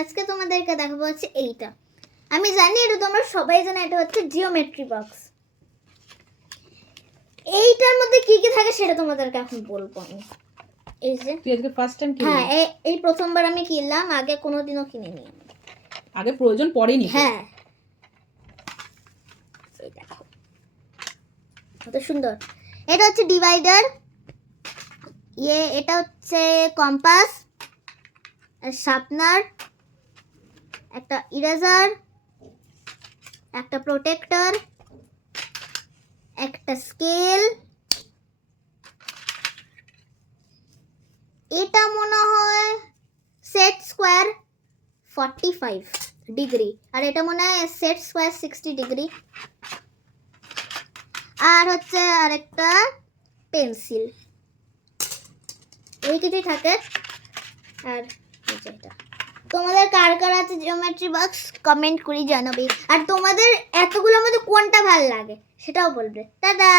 আজকে তোমাদেরকে দেখাবো হচ্ছে এইটা। আমি জানি এটা তোমরা সবাই জানো, এটা হচ্ছে জিওমেট্রি বক্স। এইটার মধ্যে কি কি থাকে সেটা তোমাদেরকে এখন বলবো আমি। এই যে তুই আজকে ফার্স্ট টাইম কিনলি? হ্যাঁ, এই প্রথমবার আমি কিনলাম, আগে কোনোদিনও কিনিনি। আগে প্রয়োজন পড়েনি? হ্যাঁ, এই দেখো কত সুন্দর। এটা হচ্ছে ডিভাইডার, এটা হচ্ছে কম্পাস, শার্পনার, একটা ইরেজার, একটা প্রোটেক্টর, একটা স্কেল, এটা মনে হয় সেট স্কোয়ার 45 ডিগ্রি, আর এটা মনে হয় সেট স্কোয়ার 60 ডিগ্রি, আর হচ্ছে আরেকটা পেন্সিল। এই কিছুই থাকে। আর এটা তোমাদের কার কার আছে জিওমেট্রি বক্স কমেন্ট করে জানাবে, আর তোমাদের এতগুলোর মধ্যে কোনটা ভালো লাগে সেটাও বলবে। টাটা।